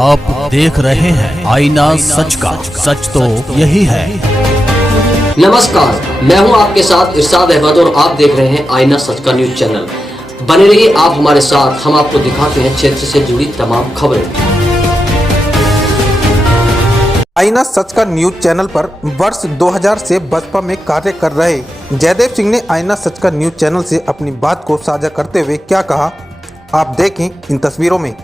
आप देख रहे हैं आईना सच का, सच तो यही है। नमस्कार, मैं हूं आपके साथ इरशाद अहमद और आप देख रहे हैं आईना सच का न्यूज चैनल। बने रहिए आप हमारे साथ, हम आपको दिखाते हैं क्षेत्र से जुड़ी तमाम खबरें। आईना सच का न्यूज चैनल पर वर्ष 2000 से बसपा में कार्य कर रहे जयदेव सिंह ने आईना सच का न्यूज चैनल से अपनी बात को साझा करते हुए क्या कहा, आप देखें इन तस्वीरों में।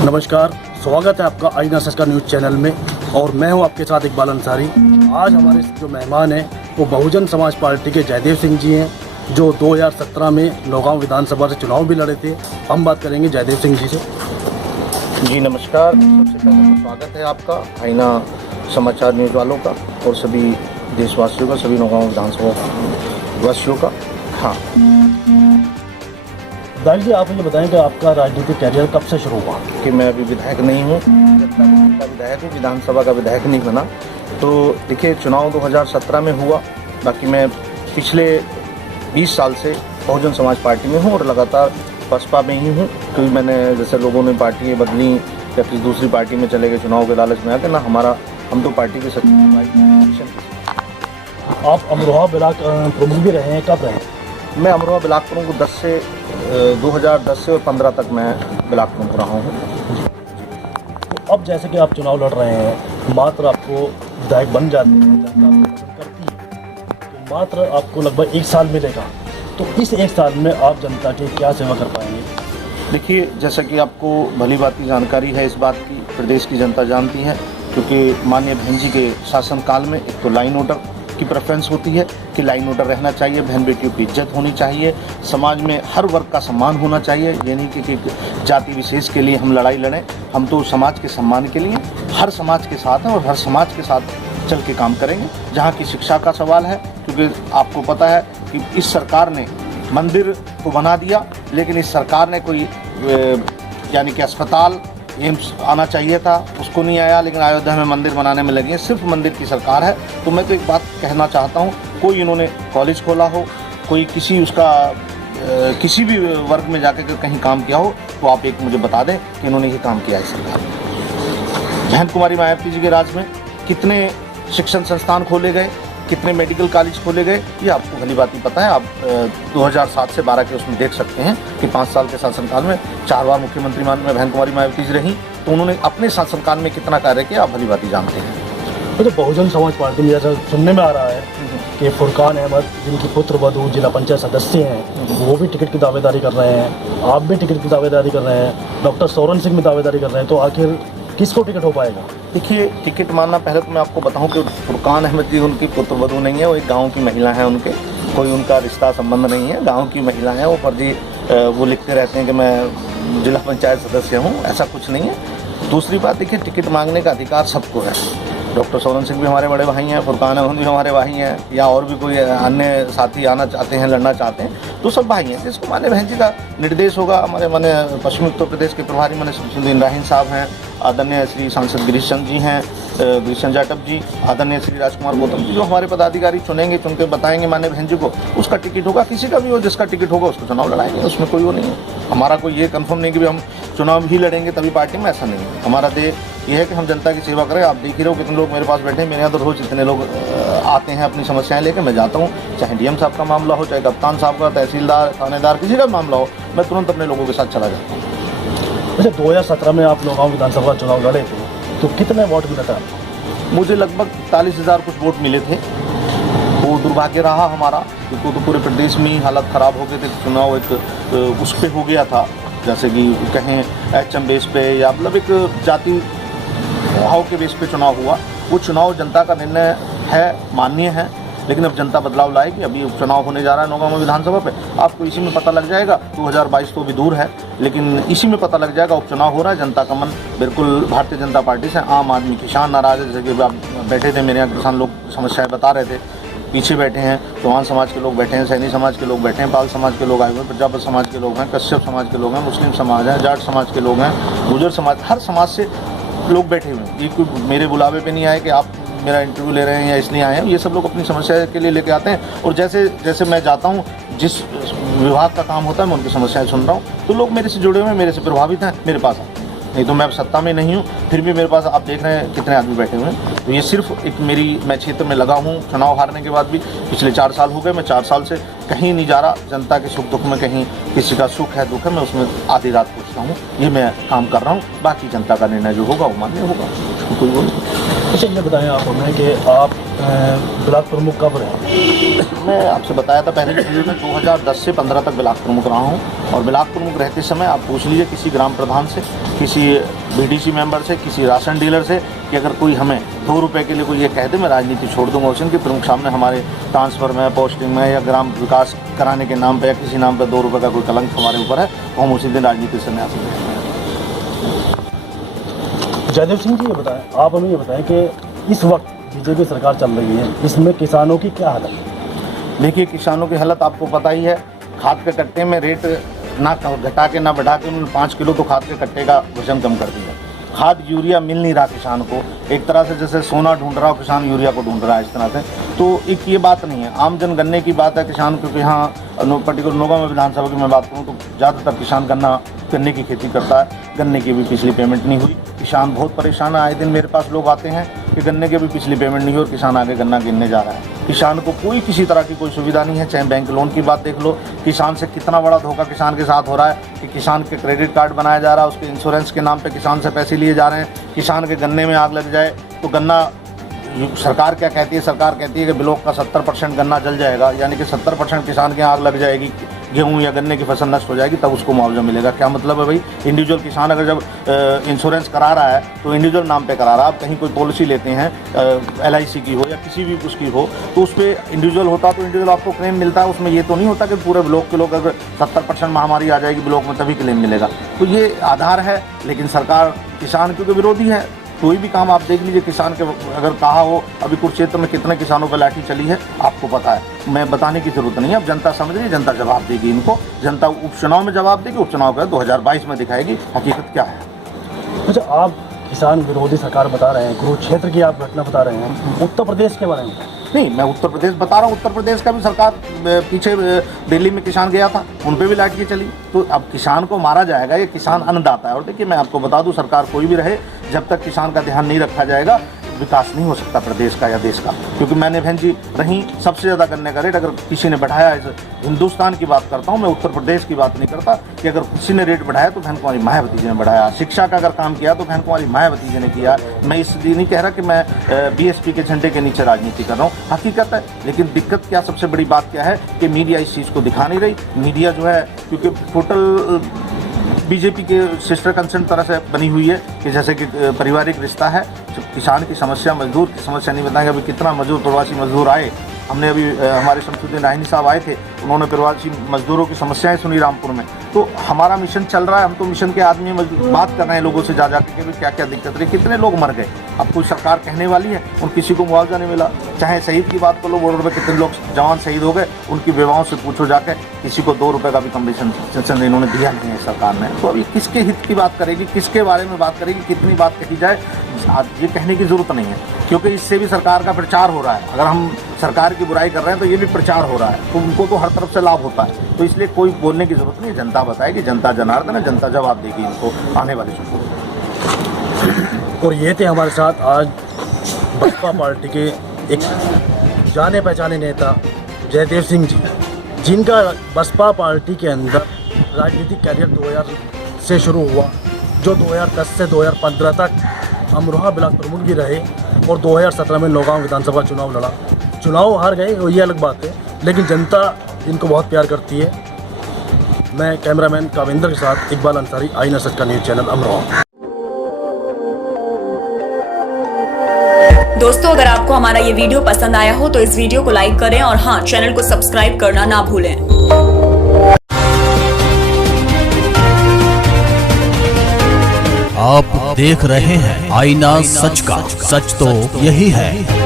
नमस्कार, स्वागत है आपका आईना सच का न्यूज चैनल में और मैं हूं आपके साथ इकबाल अंसारी। आज हमारे जो मेहमान हैं वो बहुजन समाज पार्टी के जयदेव सिंह जी हैं, जो 2017 में नौगांव विधानसभा से चुनाव भी लड़े थे। हम बात करेंगे जयदेव सिंह जी से। जी नमस्कार, सबसे पहले तो स्वागत है आपका आईना समाचार न्यूज़ वालों का और सभी देशवासियों का, सभी नौगांव विधानसभा वासियों का। हाँ दाई जी, आप मुझे बताएं कि आपका राजनीतिक कैरियर कब से शुरू हुआ? कि मैं अभी विधायक नहीं हूँ, जनता का विधायक हूँ, विधानसभा का विधायक नहीं बना। तो देखिए, चुनाव 2017 में हुआ, बाकी मैं पिछले 20 साल से बहुजन समाज पार्टी में हूँ और लगातार बसपा में ही हूँ। क्योंकि मैंने, जैसे लोगों ने पार्टियाँ बदली या किसी दूसरी पार्टी में चले गए चुनाव के लालच में आके, ना हम तो पार्टी के सच्चे। आप अमरोहा ब्लॉक प्रमुख भी रहे हैं, कब रहे? मैं अमरोहा ब्लॉक प्रमुख 2010 से और 15 तक मैं ब्लॉक प्रमुख रहा हूँ। तो अब जैसे कि आप चुनाव लड़ रहे हैं, मात्र आपको विधायक बन जाते हैं, जनता आपको पसंद करती है, तो मात्र आपको लगभग 1 साल मिलेगा। तो इस 1 साल में आप जनता की क्या सेवा कर पाएंगे? देखिए, जैसा कि आपको भली भांति जानकारी है इस बात की, प्रदेश की जनता जानती है, क्योंकि माननीय बहन जी के शासनकाल में एक तो लाइन ऑर्डर की प्रेफरेंस होती है कि लाइन ऑर्डर रहना चाहिए, बहन बेटियों की इज्जत होनी चाहिए, समाज में हर वर्ग का सम्मान होना चाहिए। ये नहीं कि जाति विशेष के लिए हम लड़ाई लड़ें, हम तो समाज के सम्मान के लिए हर समाज के साथ हैं और हर समाज के साथ चल के काम करेंगे। जहाँ की शिक्षा का सवाल है, क्योंकि आपको पता है कि इस सरकार ने मंदिर तो बना दिया, लेकिन इस सरकार ने कोई यानी कि अस्पताल, एम्स आना चाहिए था, उसको नहीं आया, लेकिन अयोध्या में मंदिर बनाने में लगी है। सिर्फ मंदिर की सरकार है। तो मैं तो एक बात कहना चाहता हूँ, कोई इन्होंने कॉलेज खोला हो, कोई किसी भी वर्ग में जाकर कहीं काम किया हो, तो आप एक मुझे बता दें कि इन्होंने ये काम किया है सरकार ने। बहन कुमारी मायावती जी के राज में कितने शिक्षण संस्थान खोले गए, कितने मेडिकल कॉलेज खोले गए, ये आपको भली बात ही पता है। आप 2007 से 12 के उसमें देख सकते हैं कि 5 साल के शासनकाल में 4 बार मुख्यमंत्री मान में बहन कुमारी मायावती जी रही, तो उन्होंने अपने शासनकाल में कितना कार्य किया, आप भली बात ही जानते हैं। तो बहुजन समाज पार्टी में जैसा सुनने में आ रहा है कि फुरकान अहमद, जिनकी पुत्र वधू जिला पंचायत सदस्य हैं, वो भी टिकट की दावेदारी कर रहे हैं, आप भी टिकट की दावेदारी कर रहे हैं, डॉक्टर सोरेन सिंह भी दावेदारी कर रहे हैं, तो आखिर किसको टिकट हो पाएगा? देखिए, टिकट मानना, पहले तो मैं आपको बताऊं कि फुरकान अहमद जी उनकी पुत्र वधू नहीं है, वो एक गांव की महिला है, उनके कोई उनका रिश्ता संबंध नहीं है, गांव की महिला है। वो फर्जी वो लिखते रहते हैं कि मैं जिला पंचायत सदस्य हूं, ऐसा कुछ नहीं है। दूसरी बात, देखिए, टिकट मांगने का अधिकार सबको है। डॉक्टर सोरेन सिंह भी हमारे बड़े भाई हैं, फुरकान अहमद भी हमारे भाई हैं, या और भी कोई अन्य साथी आना चाहते हैं, लड़ना चाहते हैं, तो सब भाई हैं। जिसको माने बहन जी का निर्देश होगा, हमारे माने पश्चिमी उत्तर प्रदेश के प्रभारी माने शमसुद्दीन इब्राहिम साहब हैं, आदरणीय श्री सांसद गिरीश चंद जी हैं, गिरीश चंद जाटव जी, आदरणीय श्री राजकुमार गौतम जी, जो हमारे पदाधिकारी चुनेंगे, चुन के बताएंगे मान्य बहन जी को, उसका टिकट होगा। किसी का भी हो, जिसका टिकट होगा उसको चुनाव लड़ाएंगे, उसमें कोई वो नहीं है। हमारा कोई ये कंफर्म नहीं कि हम चुनाव ही लड़ेंगे तभी पार्टी में, ऐसा नहीं है। हमारा ध्येय ये है कि हम जनता की सेवा करें। आप देख ही रहे हो कितने लोग मेरे पास बैठे हैं, मेरे यहाँ तो रोज इतने लोग आते हैं अपनी समस्याएं लेकर। मैं जाता हूँ, चाहे डीएम साहब का मामला हो, चाहे कप्तान साहब का, तहसीलदार, थानेदार, किसी का मामला हो, मैं तुरंत अपने लोगों के साथ चला जाता हूँ। अच्छा, 2017 में आप नौगांव विधानसभा का चुनाव लड़े थे, तो कितने वोट मिला था? मुझे लगभग 41,000 कुछ वोट मिले थे। वो दुर्भाग्य रहा हमारा, क्योंकि तो पूरे प्रदेश में ही हालत ख़राब हो गए थे। चुनाव एक उस पर हो गया था, जैसे कि कहें एचएम बेस पे, या मतलब एक जाति भाव के बेस पे चुनाव हुआ। वो चुनाव जनता का निर्णय है, मान्य है, लेकिन अब जनता बदलाव लाएगी। अभी उपचुनाव होने जा रहा है नौगांव विधानसभा पे, आपको इसी में पता लग जाएगा। 2022 तो भी दूर है, लेकिन इसी में पता लग जाएगा। उपचुनाव हो रहा है, जनता का मन बिल्कुल भारतीय जनता पार्टी से, आम आदमी किसान नाराज है। जैसे कि आप बैठे थे, मेरे यहाँ किसान लोग समस्याएं बता रहे थे, पीछे बैठे हैं, चौहान समाज के लोग बैठे हैं, सैनी समाज के लोग बैठे हैं, पाल समाज के लोग आए हुए हैं, प्रजापति समाज के लोग हैं, कश्यप समाज के लोग हैं, मुस्लिम समाज है, जाट समाज के लोग हैं, गुजर समाज, हर समाज से लोग बैठे हुए हैं। ये कोई मेरे बुलावे पे नहीं आए कि आप मेरा इंटरव्यू ले रहे हैं या इसलिए आए हैं। ये सब लोग अपनी समस्या के लिए लेके आते हैं, और जैसे जैसे मैं जाता हूँ, जिस विभाग का काम होता है मैं उनकी समस्याएं सुन रहा हूँ, तो लोग मेरे से जुड़े हुए हैं, मेरे से प्रभावित हैं, मेरे पास आते हैं। नहीं तो मैं अब सत्ता में नहीं हूँ, फिर भी मेरे पास आप देख रहे हैं कितने आदमी बैठे हुए हैं। तो ये सिर्फ एक मैं क्षेत्र में लगा हूँ, चुनाव हारने के बाद भी पिछले 4 साल हो गए, मैं 4 साल से कहीं नहीं जा रहा। जनता के सुख दुख में कहीं किसी का सुख है दुख है, मैं उसमें आधी रात पूछता हूँ, ये मैं काम कर रहा हूँ। बाकी जनता का निर्णय जो होगा वो मान्य होगा, कोई वो नहीं। अच्छा ये बताएं आप हमें कि आप ब्लॉक प्रमुख कब रहे? मैं आपसे बताया था पहले वीडियो में 2010 से 15 तक ब्लॉक प्रमुख रहा हूँ। और ब्लॉक प्रमुख रहते समय आप पूछ लीजिए किसी ग्राम प्रधान से, किसी बीडीसी मेंबर से, किसी राशन डीलर से कि अगर कोई हमें 2 रुपये के लिए कोई ये कह दे मैं राजनीति छोड़ दूंगा, उस दिन प्रमुख सामने हमारे ट्रांसफर में, पोस्टिंग में या ग्राम विकास कराने के नाम पर या किसी नाम पर 2 रुपये का कोई कलंक हमारे ऊपर है तो हम उसी दिन राजनीति से न्यास लेंगे। जयदेव सिंह जी ये बताएं, आप हमें ये बताएं कि इस वक्त बीजेपी सरकार चल रही है, इसमें किसानों की क्या हालत है? देखिए किसानों की हालत आपको पता ही है। खाद के कट्टे में रेट ना घटा के ना बढ़ा के उन्होंने 5 किलो तो खाद के कट्टे का वजन कम कर दिया। खाद यूरिया मिल नहीं रहा किसान को, एक तरह से जैसे सोना ढूंढ रहा हो किसान यूरिया को ढूंढ रहा है, इस तरह से। तो एक ये बात नहीं है, आम जन गन्ने की बात है किसान, क्योंकि यहाँ पर्टिकुलर नौगांव में विधानसभा की मैं बात करूँ तो ज़्यादातर किसान गन्ने की खेती करता है। गन्ने की भी पिछली पेमेंट नहीं हुई, किसान बहुत परेशान है। आए दिन मेरे पास लोग आते हैं कि गन्ने की भी पिछली पेमेंट नहीं हुई और किसान आगे गन्ना गिनने जा रहा है। किसान को कोई किसी तरह की कोई सुविधा नहीं है। चाहे बैंक लोन की बात देख लो, किसान से कितना बड़ा धोखा किसान के साथ हो रहा है कि किसान के क्रेडिट कार्ड बनाया जा रहा है, उसके इंश्योरेंस के नाम पे किसान से पैसे लिए जा रहे हैं। किसान के गन्ने में आग लग जाए तो गन्ना, सरकार क्या कहती है, सरकार कहती है कि ब्लॉक का 70% गन्ना जल जाएगा, यानी कि 70% किसान के आग लग जाएगी, गेहूं या गन्ने की फसल नष्ट हो जाएगी, तब उसको मुआवजा मिलेगा। क्या मतलब है भाई? इंडिविजुअल किसान अगर जब इंश्योरेंस करा रहा है तो इंडिविजुअल नाम पे करा रहा है। आप कहीं कोई पॉलिसी लेते हैं LIC की हो या किसी भी उसकी हो तो उस पर इंडिविजुअल होता तो इंडिविजुअल आपको क्लेम मिलता है। उसमें ये तो नहीं होता कि पूरे ब्लॉक के लोग अगर 70% महामारी आ जाएगी ब्लॉक में तभी क्लेम मिलेगा। तो ये आधार है, लेकिन सरकार किसान क्योंकि विरोधी है। कोई भी काम आप देख लीजिए किसान के, अगर कहा हो अभी कुरुक्षेत्र में कितने किसानों पर लाठी चली है आपको पता है, मैं बताने की जरूरत नहीं है। अब जनता समझ रही है, जनता जवाब देगी इनको, जनता उपचुनाव में जवाब देगी, उपचुनाव का 2022 में दिखाएगी हकीकत क्या है। अच्छा आप किसान विरोधी सरकार बता रहे हैं, कुरुक्षेत्र की आप घटना बता रहे हैं, उत्तर प्रदेश के बारे में नहीं, मैं उत्तर प्रदेश बता रहा हूँ। उत्तर प्रदेश का भी सरकार पीछे दिल्ली में किसान गया था, उन पे भी लाठी चली। तो अब किसान को मारा जाएगा, ये किसान अन्नदाता है। और देखिए मैं आपको बता दूं, सरकार कोई भी रहे, जब तक किसान का ध्यान नहीं रखा जाएगा विकास नहीं हो सकता प्रदेश का या देश का। क्योंकि मैंने बहन जी रही सबसे ज़्यादा गन्ने का रेट अगर किसी ने बढ़ाया है, हिंदुस्तान की बात करता हूँ मैं, उत्तर प्रदेश की बात नहीं करता, कि अगर किसी ने रेट बढ़ाया तो बहन कुमारी मायावती जी ने बढ़ाया। शिक्षा का अगर काम किया तो बहन कुमारी मायावती जी ने किया। मैं इसलिए नहीं कह रहा कि मैं BSP के झंडे के नीचे राजनीति कर रहा हूँ, हकीकत है। लेकिन दिक्कत क्या, सबसे बड़ी बात क्या है कि मीडिया इस चीज़ को दिखा नहीं रही। मीडिया जो है क्योंकि टोटल बीजेपी के सिस्टर कंसर्न तरह से बनी हुई है कि जैसे कि पारिवारिक रिश्ता है। किसान की समस्या, मजदूर की समस्या नहीं बताएंगे। अभी कितना मजदूर प्रवासी मजदूर आए, हमने अभी हमारे शमसुद्दीन राहिनी साहब आए थे, उन्होंने प्रवासी मजदूरों की समस्याएं सुनी रामपुर में। तो हमारा मिशन चल रहा है, हम तो मिशन के आदमी बात कर रहे हैं लोगों से जा के कि क्या क्या दिक्कत रही, कितने लोग मर गए। अब कोई सरकार कहने वाली है उन किसी को मुआवजा नहीं मिला। चाहे शहीद की बात कर लो, बॉर्डर पर कितने लोग जवान शहीद हो गए, उनकी विधवाओं से पूछो जाके, किसी को 2 रुपये का भी कमीशन इन्होंने दिया नहीं है सरकार ने। तो अभी किसके हित की बात करेगी, किसके बारे में बात करेगी, कितनी बात कही जाए, ये कहने की जरूरत नहीं है। क्योंकि इससे भी सरकार का प्रचार हो रहा है। अगर हम सरकार की बुराई कर रहे हैं तो ये भी प्रचार हो रहा है, तो उनको तो हर तरफ से लाभ होता है। तो इसलिए कोई बोलने की जरूरत नहीं है, जनता बताएगी, जनता जनार्दन है, जनता जवाब देगी इनको आने वाले समय। और ये थे हमारे साथ आज बसपा पार्टी के एक जाने पहचाने नेता जयदेव सिंह जी, जिनका बसपा पार्टी के अंदर राजनीतिक कैरियर 2000 से शुरू हुआ, जो 2010 से 2015 तक अमरोहा ब्लॉक प्रमुख भी रहे और 2017 में नौगांव विधानसभा चुनाव लड़ा। चुनाव हार गए वो ये अलग बात है, लेकिन जनता इनको बहुत प्यार करती है। मैं कैमरामैन काविंदर के साथ इकबाल अंसारी, आईना सच का न्यूज़ चैनल अमरोहा। दोस्तों अगर आपको हमारा ये वीडियो पसंद आया हो तो इस वीडियो को लाइक करें और हाँ, चैनल को सब्सक्राइब करना ना भूलें। आप देख रहे हैं आईना सच का, सच तो यही है।